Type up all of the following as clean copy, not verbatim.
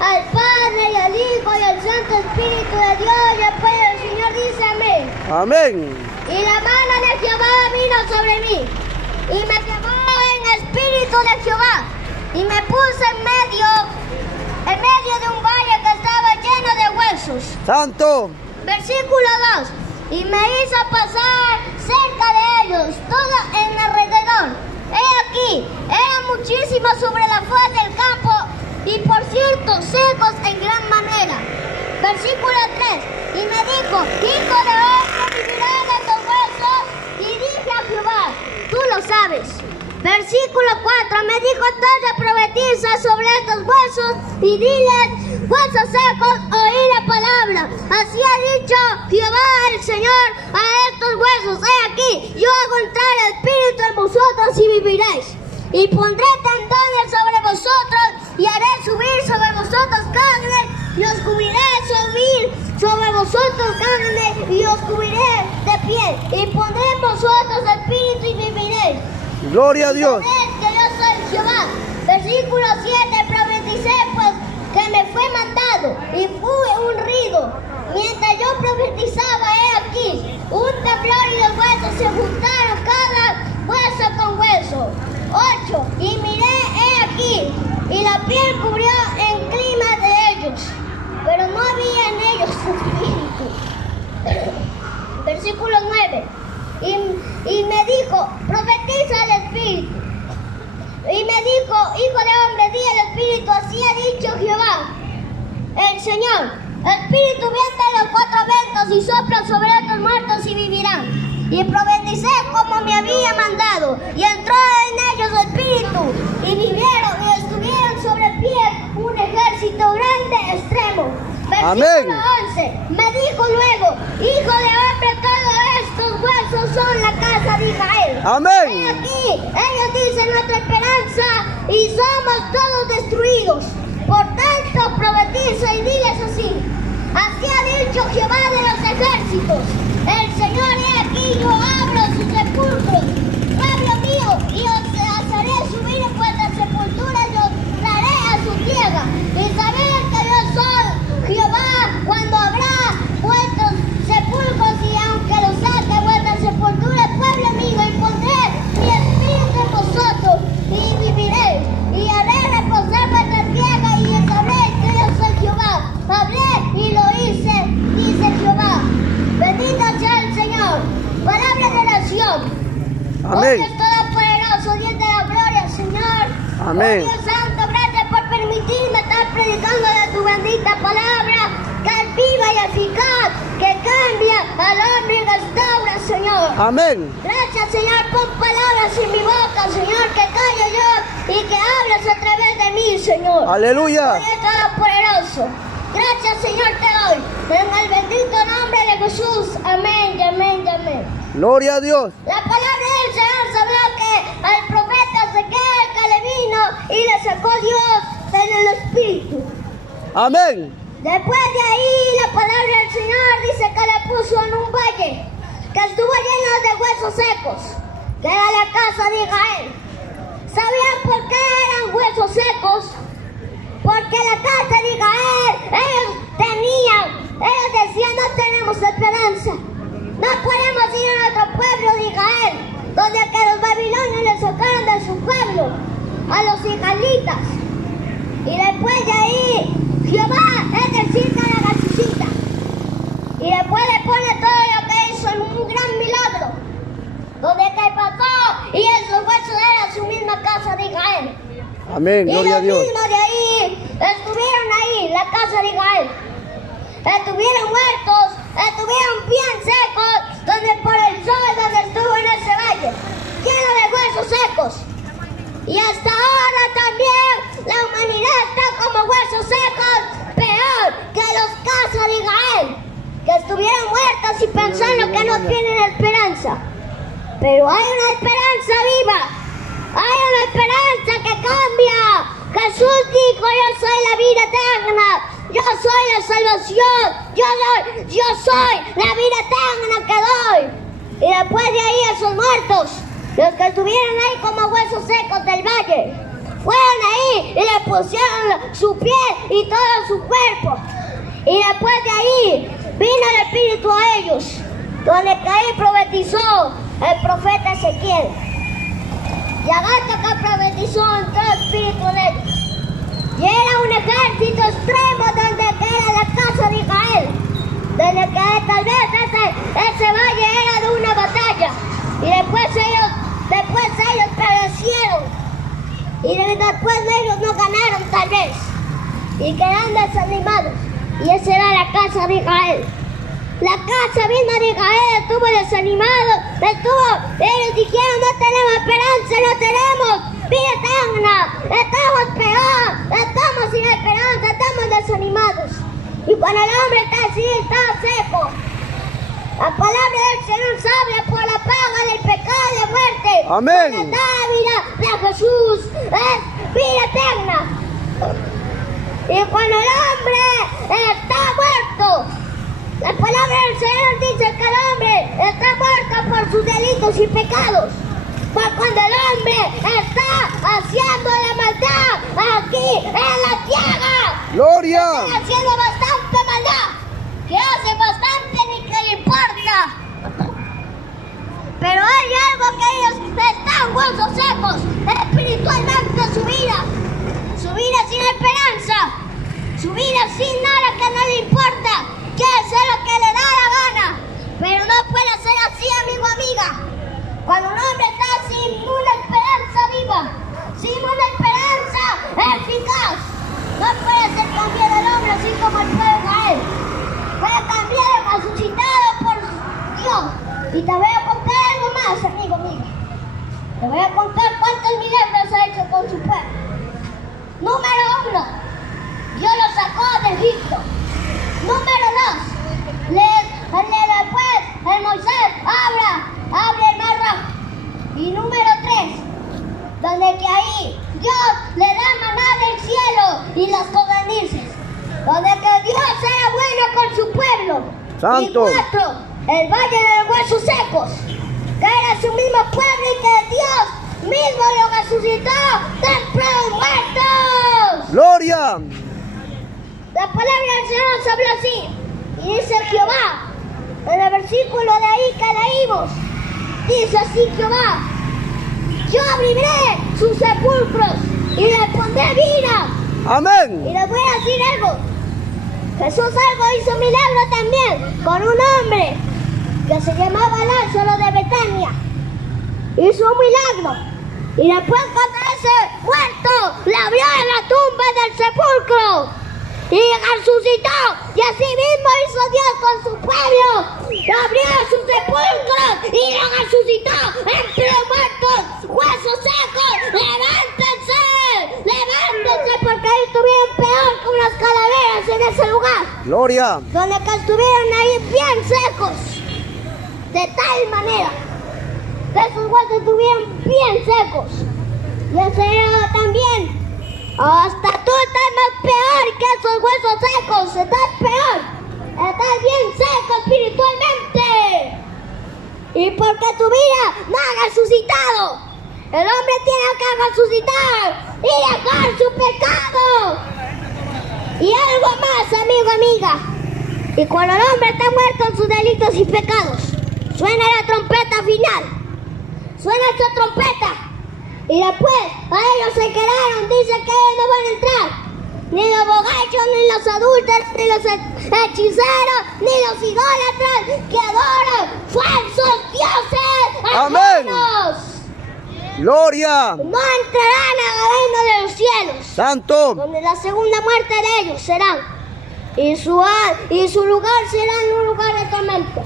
al Padre y al Hijo y al Santo Espíritu de Dios, y el pueblo del Señor dice amén. Amén. Y la mano de Jehová vino sobre mí, y me llevó en espíritu de Jehová, y me puso en medio de un valle que estaba lleno de huesos. Santo. Versículo 2. Y me hizo pasar cerca de ellos, todo en alrededor. He aquí, eran muchísimos sobre la faz del campo, y por cierto, secos en gran manera. Versículo 3. Y me dijo, hijo de hombre, vivirán estos huesos. Y dije a Jehová, tú lo sabes. Versículo 4. Me dijo, entonces profetiza sobre estos huesos y dile, huesos secos, oí la palabra. Así ha dicho Jehová el Señor a estos huesos. He aquí, yo hago entrar el espíritu en vosotros y viviréis. Y pondré tendones sobre vosotros y haré subir sobre vosotros carne y os cubriré sobre vosotros carne y os cubriré de piel. Y pondré en vosotros espíritu y viviréis. Gloria a Dios. Que yo soy Jehová. Versículo 7. Profeticé pues que me fue mandado y fue un ruido. Mientras yo profetizaba, he aquí, un temblor y los huesos se juntaron, cada hueso con hueso. 8. Y miré, he aquí, y la piel cubrió en clima de ellos, pero no había en ellos espíritu. Versículo 9. Y me dijo, profetiza al espíritu. Y me dijo, hijo de hombre, di al espíritu, así ha dicho Jehová, el Señor. Espíritu viene de los 4 vientos y sopla sobre estos muertos y vivirán. Y profeticé como me había mandado, y entró en ellos espíritu, y vivieron y estuvieron sobre pie un ejército grande extremo. Versículo 11. Me dijo luego, hijo de hombre, todos estos huesos son la casa de Israel. Amén. He aquí, ellos dicen nuestra esperanza y somos todos destruidos. Por tanto, profetiza y diles así. Así ha dicho Jehová de los ejércitos. El Señor, he aquí, yo abro sus sepulcros, pueblo mío, y os haré subir en vuestras sepulturas y os traeré a su tierra. Y sabed que yo soy Jehová cuando habrá vuestros sepulcros, y aunque los saque vuestras sepulturas, pueblo mío, y pondré mi espíritu en vosotros, y viviréis, y haré reposar vuestra tierra, y sabréis que yo soy Jehová. Hablé y lo hice, dice Jehová. Bendito sea el Señor. Palabra de oración. Amén. Dios Todopoderoso, Dios de la gloria, Señor. Amén. Oh Dios Santo, gracias por permitirme estar predicando de tu bendita palabra, que es viva y eficaz, que cambia al hombre y restaura, Señor. Amén. Gracias, Señor, pon palabras en mi boca, Señor, que calle yo y que hables a través de mí, Señor. Aleluya. Dios Todopoderoso. Gracias, Señor, te doy. En el bendito nombre de Jesús. Amén, y amén, y amén. Gloria a Dios. La palabra del Señor se habló que al profeta Ezequiel que le vino y le sacó Dios en el espíritu. Amén. Después de ahí, la palabra del Señor dice que le puso en un valle que estuvo lleno de huesos secos, que era la casa de Israel. ¿Sabían por qué eran huesos secos? Porque la casa de Israel, ellos decían, no tenemos esperanza. No podemos ir a nuestro pueblo de Israel, donde que los babilonios les sacaron de su pueblo, a los israelitas. Y después de ahí, Jehová es decir, que la resucita. Y después le pone todo lo que hizo en un gran milagro, donde que pasó, y esos huesos eran su misma casa de Israel. Amén, gloria a Dios. Y los mismos de ahí, estuvieron ahí, la casa de Israel. Estuvieron muertos, estuvieron bien secos, donde por el sol, donde estuvo en ese valle, lleno de huesos secos. Y hasta ahora también la humanidad está como huesos secos, peor que los casas de Israel, que estuvieron muertos y pensando que no tienen esperanza. Pero hay una esperanza viva. Hay una esperanza que cambia. Jesús dijo, yo soy la vida eterna, yo soy la salvación, yo soy la vida eterna que doy. Y después de ahí esos muertos, los que estuvieron ahí como huesos secos del valle, fueron ahí y le pusieron su piel y todo su cuerpo. Y después de ahí vino el Espíritu a ellos, donde que ahí profetizó el profeta Ezequiel. Y hasta que profetizó entró el Espíritu en ellos. Y era un ejército extremo donde que era la casa de Israel. Donde que tal vez ese valle era de una batalla. Y después ellos perecieron. Y después ellos no ganaron tal vez. Y quedaron desanimados. Y esa era la casa de Israel. La casa misma de Israel estuvo desanimada. Ellos dijeron, no tenemos esperanza, no tenemos vida eterna. Estamos peor, estamos sin esperanza, estamos desanimados. Y cuando el hombre está así, está seco. La palabra del Señor sabe por la paga del pecado y la muerte. Amén. La vida de Jesús es vida eterna. Y cuando el hombre está muerto, la palabra del Señor dice que el hombre está muerto por sus delitos y pecados. Pues cuando el hombre está haciendo la maldad aquí en la tierra, Gloria. está haciendo bastante maldad, que hace bastante ni que le importa. Pero hay algo que ellos están huesos secos espiritualmente en su vida sin esperanza, su vida sin nada que no le importa, quiere hacer lo que le da la gana, pero no puede ser así, amigo, amiga. Cuando un hombre está sin una esperanza viva, sin una esperanza eficaz, no puede ser cambiado el hombre así como el pueblo de Israel. Puede cambiar el resucitado por Dios. Y te voy a contar algo más, amigo, amiga. Te voy a contar cuántos milagros ha hecho con su pueblo. Número 1, Dios lo sacó de Egipto. Número 2, después el Moisés abre el mar rojo. Y número 3, donde que ahí Dios le da maná del cielo y las codornices. Donde que Dios era bueno con su pueblo. Santo. Y 4, el valle de los huesos secos, que era su mismo pueblo y que Dios mismo lo resucitó de entre los muertos. Gloria. La palabra del Señor nos habla así. Y dice Jehová, en el versículo de ahí que leímos, dice así Jehová: yo abriré sus sepulcros y les pondré vida. Amén. Y les voy a decir algo. Jesús hizo milagro también con un hombre que se llamaba Lázaro de Betania. Hizo un milagro. Y después cuando ese muerto le abrió la tumba del sepulcro y resucitó. Y así mismo hizo Dios con su pueblo. Le abrió su sepulcro y lo resucitó entre los muertos. Huesos secos, levántense, levántense, porque ahí estuvieron peor que unas calaveras en ese lugar. Gloria. Donde que estuvieron ahí bien secos. De tal manera que esos huesos estuvieron bien secos. Y el Señor también. Hasta tú estás más peor que esos huesos secos. Estás peor. Estás bien seco espiritualmente. Y porque tu vida no ha resucitado. El hombre tiene que resucitar y dejar su pecado. Y algo más, amigo, amiga. Y cuando el hombre está muerto en sus delitos y pecados, suena la trompeta final. Suena esa trompeta. Y después a ellos se quedaron. Dice que ellos no van a entrar. Ni los borrachos, ni los adúlteros, ni los hechiceros, ni los idólatras que adoran falsos dioses. Amén. Hermanos, Gloria. no entrarán al reino de los cielos, Santo. donde la segunda muerte de ellos será. Y su lugar será en un lugar de tormento,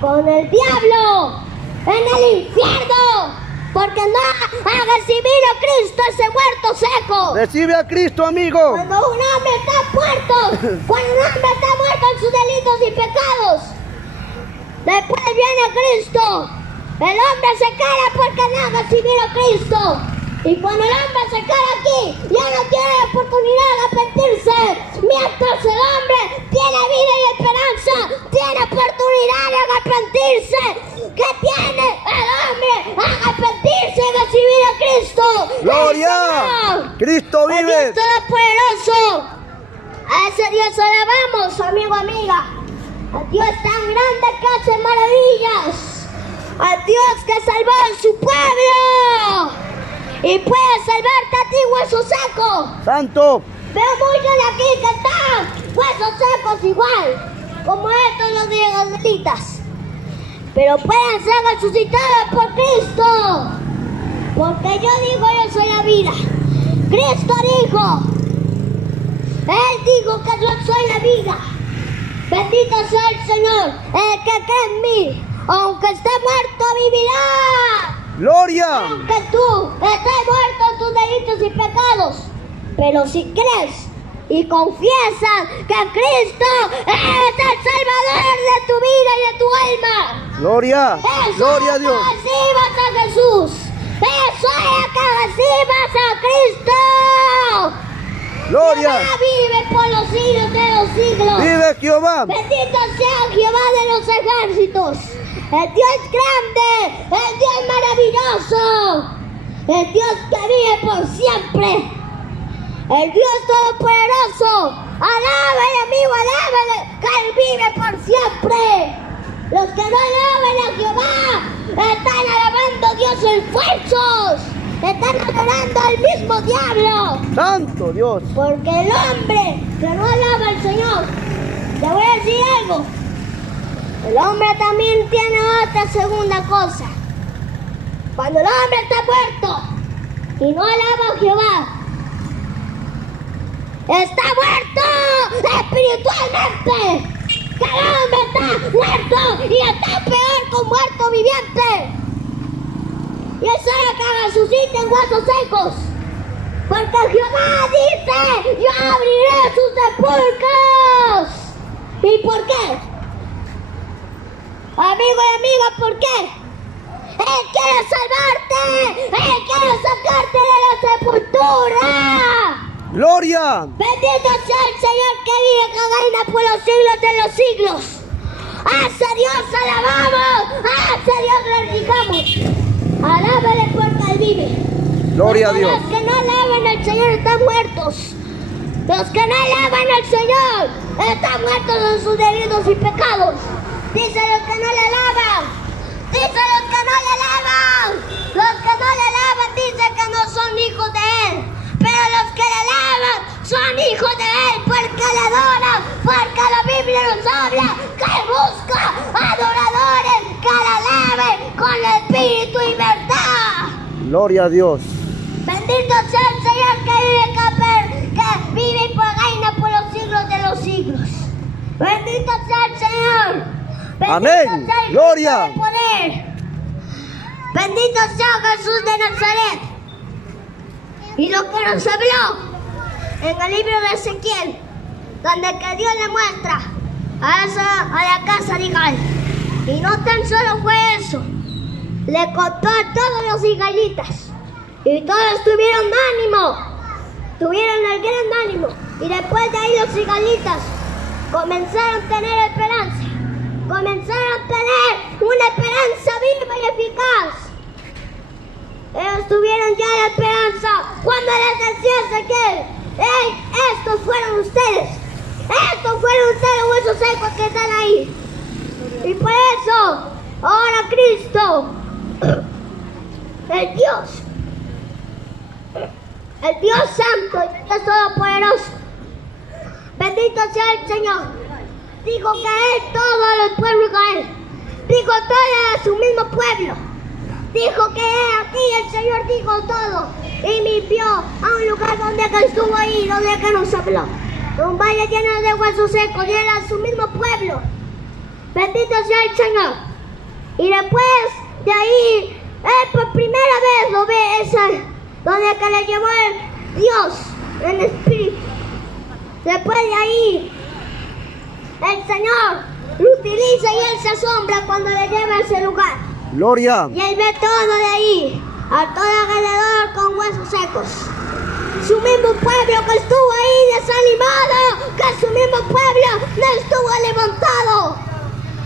con el diablo en el infierno, porque no ha recibido a Cristo ese muerto seco. Recibe a Cristo, amigo. Cuando un hombre está muerto, cuando un hombre está muerto en sus delitos y pecados, después viene Cristo. El hombre se queda porque no ha recibido a Cristo. Y cuando el hombre se queda aquí, ya no tiene la oportunidad de arrepentirse. Mientras el hombre tiene vida y esperanza, tiene oportunidad de arrepentirse. ¿Qué tiene el hombre? Arrepentirse y recibir a Cristo. Gloria. Cristo El vive. Dios Todopoderoso. A ese Dios alabamos, amigo, amiga. Al Dios tan grande que hace maravillas. Al Dios que salvó a su pueblo. Y puede salvarte a ti, hueso seco. Santo. Veo muchos de aquí que están huesos secos igual, como estos los de galletitas. Pero pueden ser resucitados por Cristo. Porque yo digo, yo soy la vida. Cristo dijo. Él dijo que yo soy la vida. Bendito sea el Señor. El que cree en mí, aunque esté muerto, vivirá. Gloria. Aunque tú estés muerto en tus delitos y pecados, pero si crees y confiesas que Cristo es el Salvador de tu vida y de tu alma, Gloria. eso Gloria a es Dios. que recibas a Jesús. Eso es que recibas a Cristo. Gloria. Jehová vive por los siglos de los siglos. Vive Jehová. Bendito sea Jehová de los ejércitos, el Dios grande, el Dios maravilloso, el Dios que vive por siempre, el Dios todopoderoso. Alábale, amigo, alábale, que Él vive por siempre. Los que no alaban a Jehová están alabando a Dios esfuerzos, están adorando al mismo diablo. Santo Dios. Porque el hombre que no alaba al Señor, te voy a decir algo, el hombre también tiene otra segunda cosa. Cuando el hombre está muerto y no alaba a Jehová, está muerto espiritualmente. Que el hombre está muerto y está peor que un muerto viviente. Y es hora que resuciten huesos secos. Porque Jehová dice, yo abriré sus sepulcros. ¿Y por qué? Amigo y amiga, ¿por qué? Él quiere salvarte. Él quiere sacarte de la sepultura. Gloria. Bendito sea el Señor que vive, que reina por los siglos de los siglos. ¡A ese Dios alabamos! ¡A ese Dios glorificamos! Alábale porque Él vive. Gloria a Porque Dios. los que no alaban al Señor están muertos. Los que no alaban al Señor están muertos en sus delitos y pecados. Dice los que no le alaban. Dice los que no le alaban. Los que no le alaban dicen que no son hijos de Él. Pero los que le alaban son hijos de Él porque le adoran. Porque la Biblia nos habla que Él busca adoradores que le alaben con espíritu y verdad. Gloria a Dios. Bendito sea el Señor que vive y reina por los siglos de los siglos. Bendito sea el Señor. Bendito Amén. sea el Gloria. Cristo de poder. Bendito sea Jesús de Nazaret. Y lo que nos habló en el libro de Ezequiel, donde que Dios le muestra a la casa de Israel. Y no tan solo fue eso, le contó a todos los israelitas. Y todos tuvieron ánimo, tuvieron el gran ánimo. Y después de ahí los israelitas comenzaron a tener esperanza. Comenzaron a tener una esperanza viva y eficaz. Ellos tuvieron ya la esperanza cuando les decía Ezequiel, estos fueron ustedes. Estos fueron ustedes, huesos secos que están ahí. Y por eso, ahora Cristo, el Dios Santo, el Dios Todopoderoso, bendito sea el Señor, dijo que Él, todo el pueblo de Israel, dijo todo a su mismo pueblo, dijo que aquí el Señor dijo todo, y me envió a un lugar donde que estuvo ahí, donde que nos habló, un valle lleno de huesos secos, y era su mismo pueblo, bendito sea el Señor. Y después de ahí, Él por primera vez lo ve donde que le llevó el Dios en espíritu. Después de ahí, el Señor lo utiliza y Él se asombra cuando le lleva a ese lugar. Gloria. Y Él ve todo de ahí, a todo alrededor con huesos secos. Su mismo pueblo que estuvo ahí desanimado, que su mismo pueblo no estuvo levantado.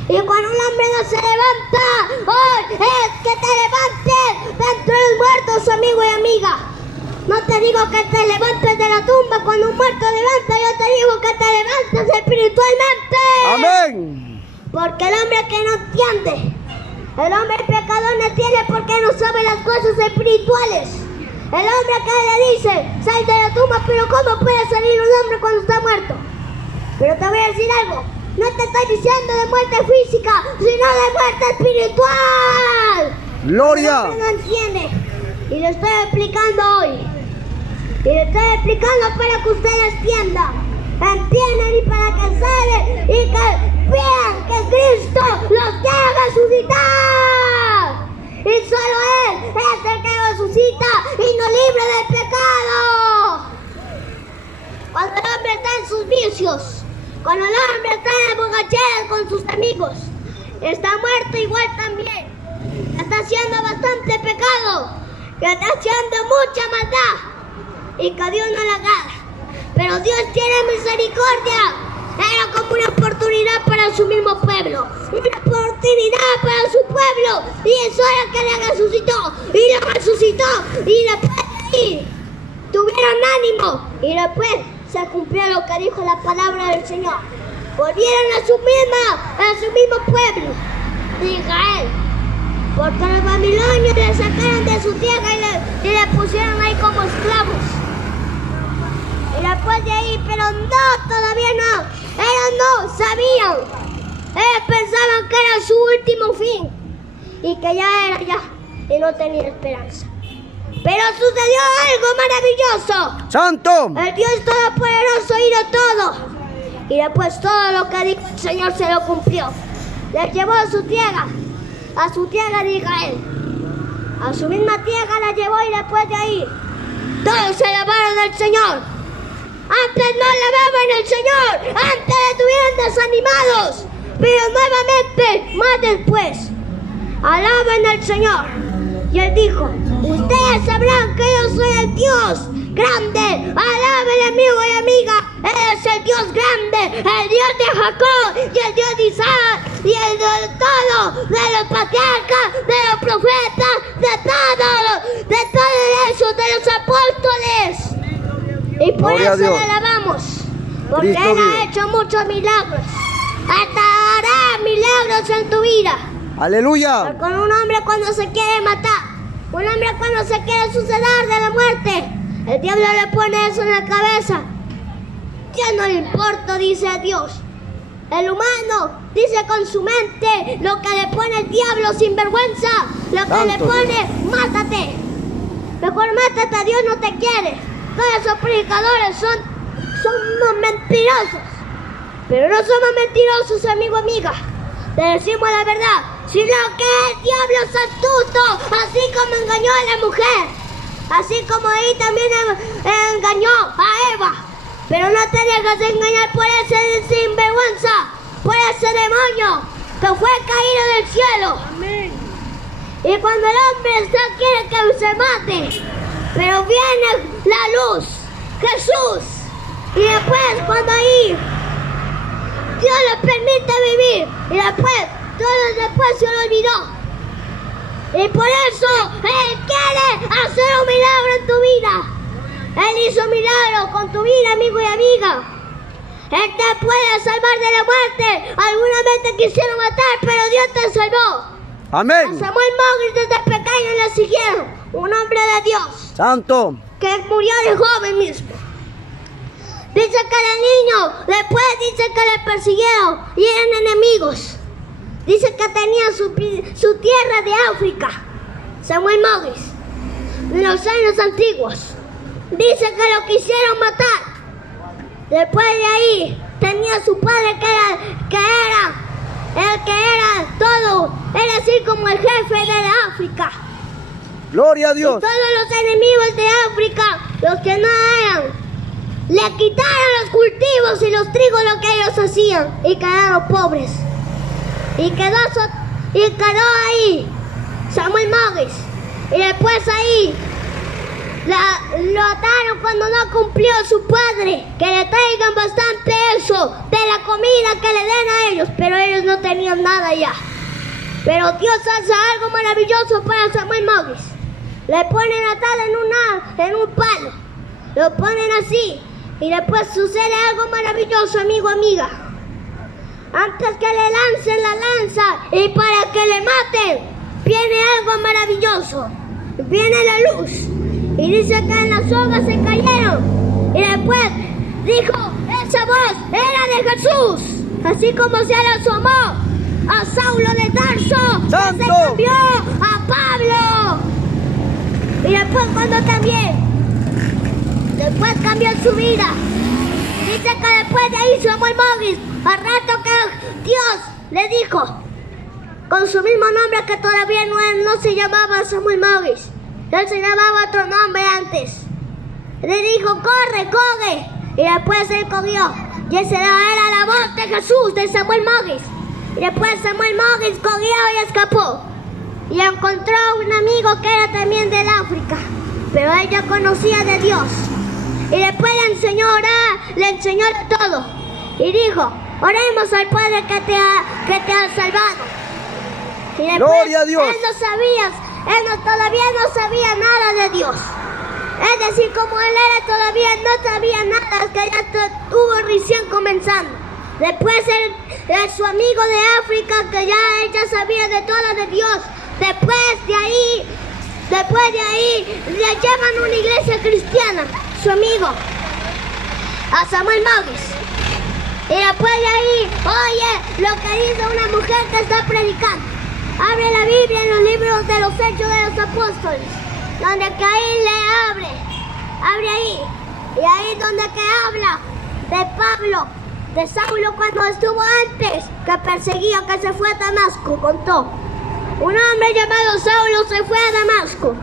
Y cuando un hombre no se levanta, hoy es que te levantes de entre los muertos, amigo y amiga. No te digo que te levantes de la tumba cuando un muerto levanta, yo te digo que te levantes espiritualmente. Amén. Porque el hombre que no entiende, el hombre pecador no entiende porque no sabe las cosas espirituales. El hombre que le dice, sal de la tumba, pero ¿cómo puede salir un hombre cuando está muerto? Pero te voy a decir algo, no te estoy diciendo de muerte física, sino de muerte espiritual. Gloria. El hombre no entiende, y lo estoy explicando hoy. Y lo estoy explicando para que ustedes entiendan y para que salgan y que vean que Cristo los quiere resucitar. Y solo Él es el que resucita y nos libra del pecado. Cuando el hombre está en sus vicios, cuando el hombre está en borracheras con sus amigos, está muerto igual también. Está haciendo bastante pecado, que está haciendo mucha maldad y que a Dios no le agrada. Pero Dios tiene misericordia. Era como una oportunidad para su mismo pueblo, una oportunidad para su pueblo, y es hora que le resucitó, y lo resucitó, y después de ahí tuvieron ánimo, y después se cumplió lo que dijo la palabra del Señor. Volvieron a su mismo pueblo de Israel, porque los babilonios le sacaron de su tierra y le pusieron ahí como esclavos. Y después de ahí, pero no, todavía no. Ellos no sabían. Ellos pensaban que era su último fin. Y que ya era ya. Y no tenía esperanza. Pero sucedió algo maravilloso. Santo. El Dios Todopoderoso hizo todo. Y después todo lo que dijo el Señor se lo cumplió. Les llevó a su tierra de Israel. A su misma tierra la llevó y después de ahí todos se alabaron al Señor. Antes no alababan al Señor, antes estuvieron desanimados, pero nuevamente, más después, alaban al Señor. Y Él dijo, ustedes sabrán que yo soy el Dios grande, alaben amigo y amiga, Él es el Dios grande, el Dios de Jacob y el Dios de Isaac y el de todo, de los patriarcas, de los profetas, de todo eso, de los apóstoles. Y por Gloria eso le alabamos, porque Cristo Él vive. ha hecho muchos milagros, hasta hará milagros en tu vida. Aleluya. Con un hombre cuando se quiere matar, un hombre cuando se quiere suceder de la muerte, el diablo le pone eso en la cabeza. Ya no le importa, dice a Dios. El humano dice con su mente lo que le pone el diablo sin vergüenza, lo que Santo le pone, mátate. Mejor mátate, Dios no te quiere. Todos esos predicadores son unos mentirosos. Pero no somos mentirosos, amigo, amiga. Te decimos la verdad. Sino que el diablo es astuto, así como engañó a la mujer. Así como ahí también engañó a Eva. Pero no te dejes engañar por ese sinvergüenza, por ese demonio que fue caído del cielo. Amén. Y cuando el hombre quiere que se mate, pero viene la luz, Jesús, y después cuando ahí Dios le permite vivir, y después, todo después se lo olvidó. Y por eso Él quiere hacer un milagro en tu vida. Él hizo milagro con tu vida, amigo y amiga. Él te puede salvar de la muerte. Alguna vez te quisieron matar, pero Dios te salvó. A Amén. Samuel Mowgli desde pequeño le siguieron, un hombre de Dios, Santo. que murió de joven mismo. Dice que era niño, después dice que le persiguieron y eran enemigos. Dice que tenía su tierra de África, Samuel Mowgli, de los años antiguos. Dice que lo quisieron matar. Después de ahí tenía su padre que era todo, era así como el jefe de África. Gloria a Y Dios. todos los enemigos de África, los que no eran, le quitaron los cultivos y los trigos, lo que ellos hacían, y quedaron pobres. Y quedó ahí Samuel Mowgli. Y después ahí lo ataron cuando no cumplió su padre, que le traigan bastante eso de la comida que le den a ellos, pero ellos no tenían nada ya. Pero Dios hace algo maravilloso para Samuel Mowgli. le ponen atado en un palo. Lo ponen así. Y después sucede algo maravilloso, amigo, amiga. Antes que le lancen la lanza y para que le maten, viene algo maravilloso. Viene la luz. Y dice que en las hojas se cayeron. Y después dijo, esa voz era de Jesús. Así como se le asomó a Saulo de Tarso, ¡Santo! se cambió a Pablo. Y después después cambió su vida. Dice que después de ahí Samuel Morris, al rato que Dios le dijo, con su mismo nombre que todavía no se llamaba Samuel Morris, él se llamaba otro nombre antes. Le dijo, corre, corre. Y después él corrió. Y esa era la voz de Jesús, de Samuel Morris. Y después Samuel Morris corrió y escapó. Y encontró un amigo que era también del África. Pero él ya conocía de Dios. Y después le enseñó a orar, le enseñó de todo. Y dijo, oremos al Padre que te ha salvado. Y después, ¡Gloria a Dios! Todavía no sabía nada de Dios. Es decir, como él era, todavía no sabía nada, que ya estuvo recién comenzando. Después su amigo de África, que él ya sabía de todo de Dios. Después de ahí le llevan a una iglesia cristiana, su amigo, a Samuel Morris. Y después de ahí, oye lo que dice una mujer que está predicando. Abre la Biblia en los libros de los Hechos de los Apóstoles, donde que ahí le abre ahí. Y ahí donde que habla de Pablo, de Saulo cuando estuvo antes, que perseguía, que se fue a Damasco, contó. Un hombre llamado Saulo se fue a Damasco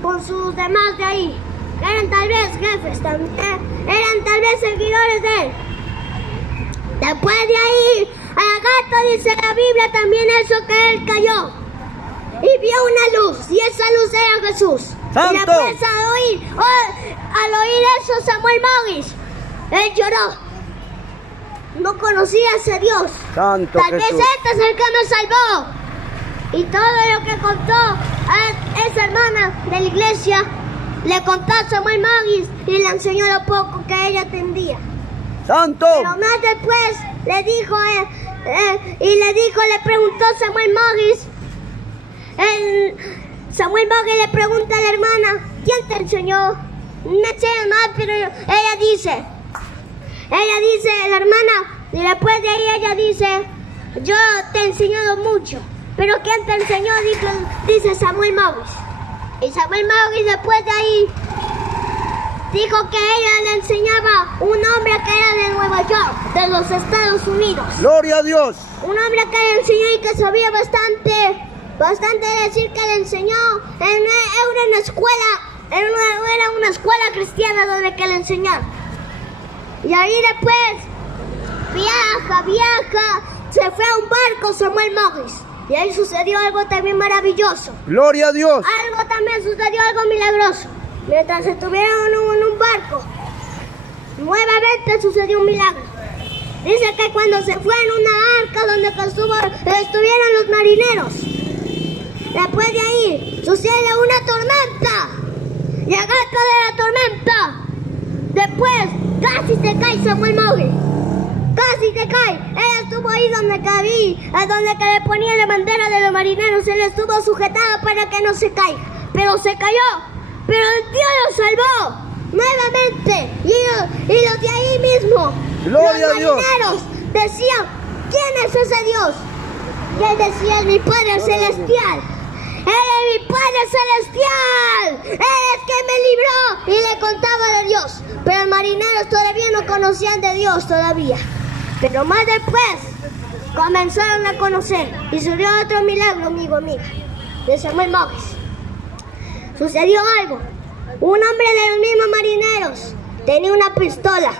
con sus demás de ahí, que eran tal vez jefes, eran tal vez seguidores de él. Después de ahí, a la gata dice la Biblia también eso, que él cayó y vio una luz, y esa luz era Jesús. ¡Santo! Y después al oír eso, Samuel Morris, él lloró. No conocía a ese Dios. ¡Santo Tal vez Jesús! este es el que me salvó. Y todo lo que contó a esa hermana de la iglesia, le contó a Samuel Morris y le enseñó lo poco que ella entendía. ¡Santo! Pero más después le preguntó Samuel Morris. Samuel Morris le pregunta a la hermana, ¿quién te enseñó? No sé más, pero ella dice, la hermana, y después de ahí ella dice, yo te he enseñado mucho, pero ¿quién te enseñó? Dice Samuel Morris. Y Samuel Morris después de ahí dijo que ella le enseñaba un hombre que era de Nueva York, de los Estados Unidos. ¡Gloria a Dios! Un hombre que le enseñó y que sabía bastante decir que le enseñó. Era una escuela cristiana donde que le enseñaron. Y ahí después viaja, se fue a un barco Samuel Morris. Y ahí sucedió algo también maravilloso. ¡Gloria a Dios! Sucedió algo milagroso. Mientras estuvieron en un barco, nuevamente sucedió un milagro. Dice que cuando se fue en una arca donde estuvieron los marineros, después de ahí sucede una tormenta. Y a causa de la tormenta, después casi se cae Samuel Morris. Casi se cae. Ella estuvo ahí donde que le ponía la bandera de los marineros. Se le estuvo sujetada para que no se caiga. Pero se cayó. Pero Dios lo salvó nuevamente. Y los de ahí mismo, ¡Gloria a Dios! los marineros decían, ¿quién es ese Dios? Y él decía, es mi Padre Celestial. Él es mi Padre Celestial. Él es que me libró. Y le contaba de Dios. Pero los marineros todavía no conocían de Dios todavía. Pero más después comenzaron a conocer. Y sucedió otro milagro, amigo, de Samuel Morris. Sucedió algo. Un hombre de los mismos marineros tenía una pistola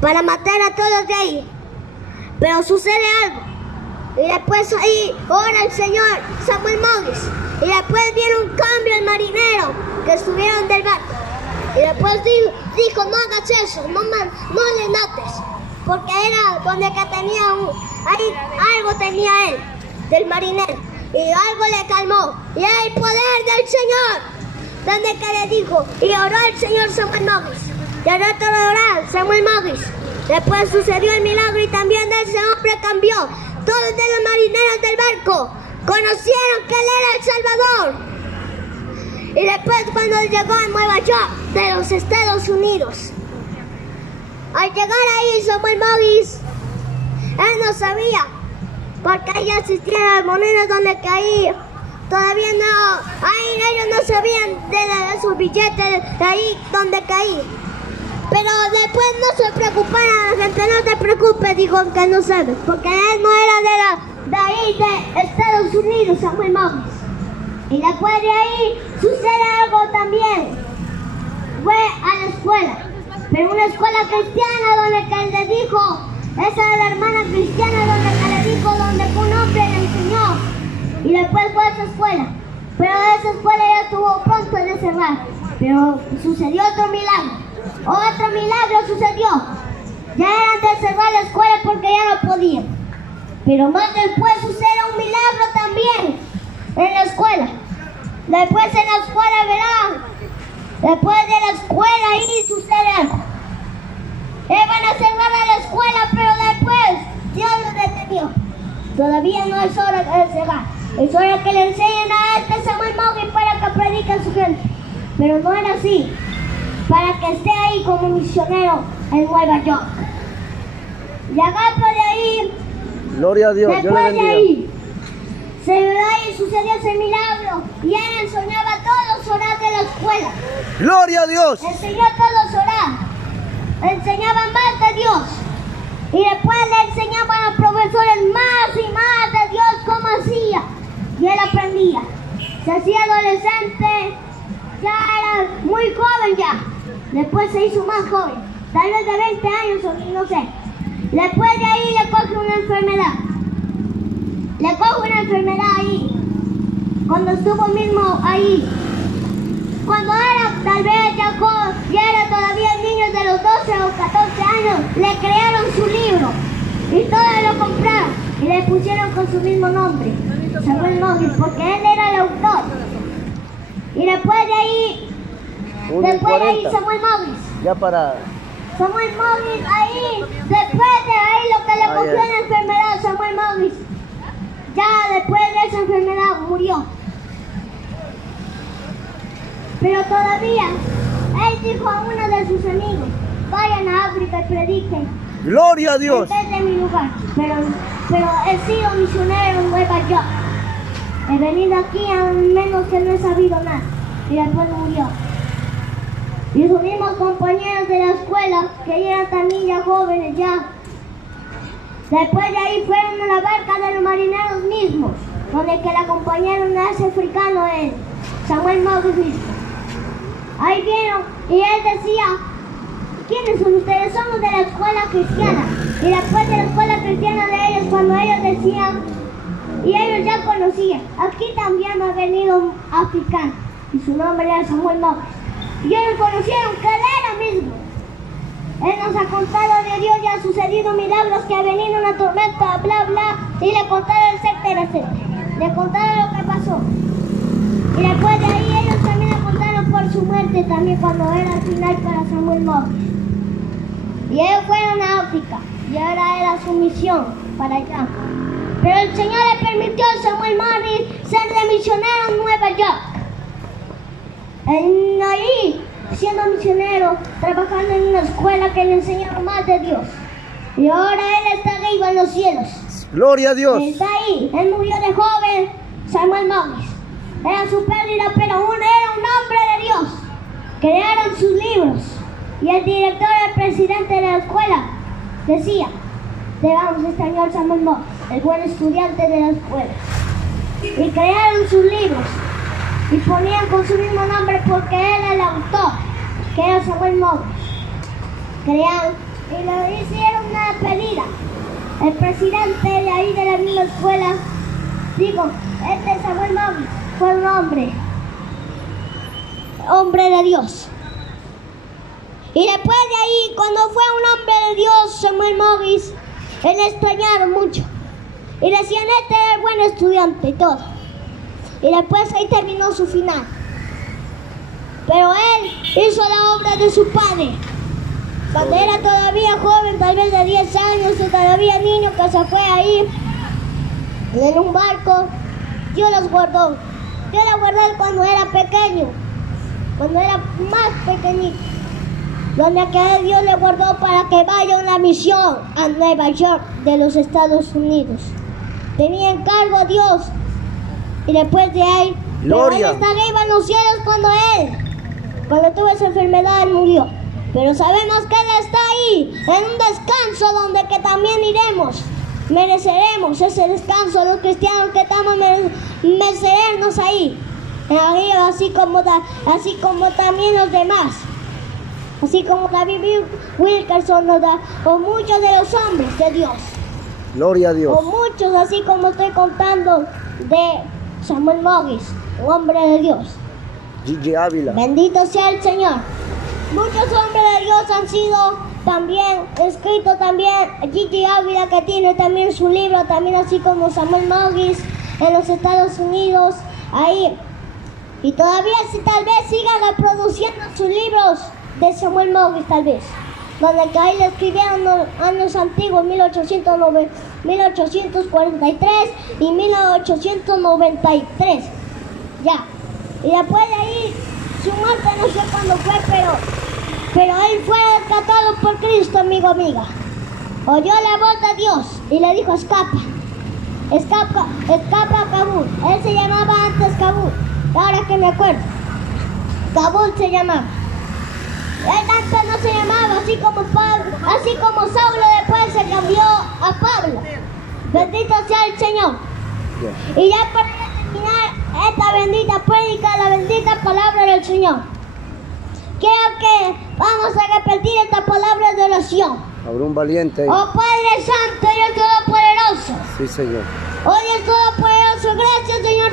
para matar a todos de ahí. Pero sucede algo. Y después ahí ora el Señor Samuel Morris. Y después viene un cambio el marinero que estuvieron del barco. Y después dijo, no hagas eso, no le mates. Porque era donde que tenía algo tenía él, del marinero. Y algo le calmó. Y el poder del Señor donde que le dijo, y oró el señor Samuel Morris. Y al rato de orar, Samuel Morris. Después sucedió el milagro y también ese hombre cambió. Todos de los marineros del barco conocieron que él era el Salvador. Y después cuando llegó a Nueva York, de los Estados Unidos, al llegar ahí Samuel Morris, él no sabía, porque ahí existían las monedas donde caía. Todavía no, ahí ellos no sabían de esos billetes de ahí donde caía. Pero después no se preocuparon, la gente no te preocupes, dijo que no sabe, porque él no era de ahí de Estados Unidos, Samuel Morris. Y después de ahí sucede algo también. Fue a la escuela, pero una escuela cristiana donde que él le dijo, esa de la hermana cristiana donde que le dijo, donde un hombre le enseñó. Y después fue a esa escuela, pero esa escuela ya estuvo pronto de cerrar. Pero sucedió otro milagro sucedió. Ya eran de cerrar la escuela porque ya no podían. Pero más después sucede un milagro también en la escuela. Después en la escuela verán. Después de la escuela ahí sucede algo. Van a cerrar a la escuela, pero después Dios lo detenió. Todavía no es hora de cerrar. Es hora que le enseñen a este Samuel Morris para que predique a su gente. Pero no era así. Para que esté ahí como misionero en Nueva York. Llegando de ahí. Gloria a Dios. Dios le Después de bendiga. ahí. Sucedió ese milagro. Y él enseñaba a todos a orar de la escuela. Gloria a Dios. Enseñó a todos a orar. Enseñaba más de Dios. Y después le enseñaban a los profesores más y más de Dios cómo hacía. Y él aprendía. Se hacía adolescente. Ya era muy joven ya. Después se hizo más joven. Tal vez de 20 años o no sé. Después de ahí le coge una enfermedad. Le coge una enfermedad ahí. Cuando estuvo mismo ahí. Cuando era tal vez ya joven, ya era todavía niño de los 12 o 14 años, le crearon su libro. Y todos lo compraron. Y le pusieron con su mismo nombre. Samuel Morris, porque él era el autor. Y después de ahí, 1:40. Samuel Morris. Ya para... Samuel Morris ahí, después de ahí lo que le cogió ya. la enfermedad, Samuel Morris. Ya después de esa enfermedad murió. Pero todavía, él dijo a uno de sus amigos, vayan a África y prediquen. Gloria a Dios. Este es mi lugar. Pero he sido misionero en Nueva York. He venido aquí a menos que no he sabido nada. Y después murió. Y sus mismos compañeros de la escuela, que eran también ya jóvenes ya. Después de ahí fueron a la barca de los marineros mismos, donde que le acompañaron a ese africano, Samuel Morris mismo. Ahí vieron y él decía, ¿quiénes son ustedes? Somos de la escuela cristiana. Y después de la escuela cristiana de ellos, cuando ellos decían, y ellos ya conocían, aquí también ha venido un africano, y su nombre era Samuel Morris. Y ellos conocieron que él era mismo. Él nos ha contado de Dios y ha sucedido milagros, que ha venido una tormenta, bla, bla, y le contaron etcétera, etcétera. Le contaron lo que pasó. Y después de ahí ellos también le contaron por su muerte también, cuando era el final para Samuel Morris. Y ellos fueron a África, y ahora era su misión para allá. Pero el Señor le permitió a Samuel Morris ser de misionero en Nueva York. Ahí, siendo misionero, trabajando en una escuela que le enseñaba más de Dios. Y ahora él está arriba en los cielos. Gloria a Dios. Está ahí. Él murió de joven, Samuel Morris. Era su pérdida, pero era un hombre de Dios. Crearon sus libros. Y el director, el presidente de la escuela, decía, debamos extrañar a Samuel Morris, el buen estudiante de la escuela. Y crearon sus libros. Y ponían con su mismo nombre porque él era el autor, que era Samuel Morris. Crearon y le hicieron una pedida. El presidente de ahí de la misma escuela dijo, este Samuel Morris fue un hombre de Dios. Y después de ahí, cuando fue un hombre de Dios, Samuel Morris, él extrañaron mucho. Y decían, este era el buen estudiante y todo. Y después ahí terminó su final. Pero él hizo la obra de su padre. Cuando era todavía joven, tal vez de 10 años o todavía niño, que se fue ahí en un barco, Dios los guardó. Dios los guardó cuando era pequeño, cuando era más pequeñito. Donde que Dios le guardó para que vaya a una misión a Nueva York de los Estados Unidos. Tenía encargo Dios. Y después de ahí, Gloria. pero él está arriba en los cielos cuando tuvo esa enfermedad, él murió. Pero sabemos que Él está ahí, en un descanso donde que también iremos. Mereceremos ese descanso, los cristianos que estamos merecernos ahí. Arriba, así como también los demás. Así como David Wilkerson nos da, o muchos de los hombres de Dios. Gloria a Dios. O muchos, así como estoy contando, de Samuel Mogis, un hombre de Dios. Gigi Ávila. Bendito sea el Señor. Muchos hombres de Dios han sido también escritos también. Gigi Ávila, que tiene también su libro, también así como Samuel Mogis en los Estados Unidos, ahí. Y todavía si tal vez sigan reproduciendo sus libros de Samuel Mogis, tal vez. Donde que ahí le escribieron los años antiguos, 1843 y 1893. Ya. Y después de ahí, su muerte no sé cuándo fue, pero él fue rescatado por Cristo, amigo, amiga. Oyó la voz de Dios y le dijo, escapa a Kabul. Él se llamaba antes Kabul, ahora que me acuerdo. Kabul se llamaba. Él antes no se llamaba, así como Saulo después se cambió a Pablo. Bendito sea el Señor. Y ya para terminar esta bendita prédica, la bendita palabra del Señor, quiero que vamos a repetir esta palabra de oración. Habrá un valiente ahí. Oh Padre Santo, Dios Todopoderoso. Sí, Señor. Oh Dios Todopoderoso, gracias, Señor,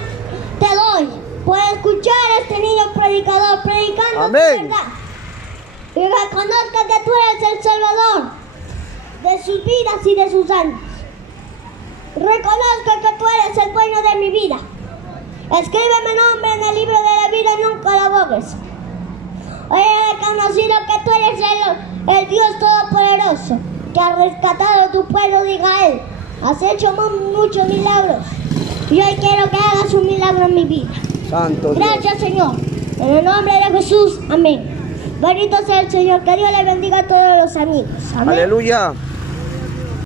te doy por escuchar a este niño predicador predicando tu Amén. verdad. Y reconozca que tú eres el Salvador de sus vidas y de sus almas. Reconozca que tú eres el dueño de mi vida. Escribe mi nombre en el libro de la vida y nunca lo borres. Hoy he reconocido que tú eres el Dios Todopoderoso, que ha rescatado a tu pueblo de Israel. Has hecho muchos milagros. Y hoy quiero que hagas un milagro en mi vida. Santo Dios. Gracias, Señor. En el nombre de Jesús. Amén. Bendito sea el Señor. Que Dios le bendiga a todos los amigos. Amén. Aleluya.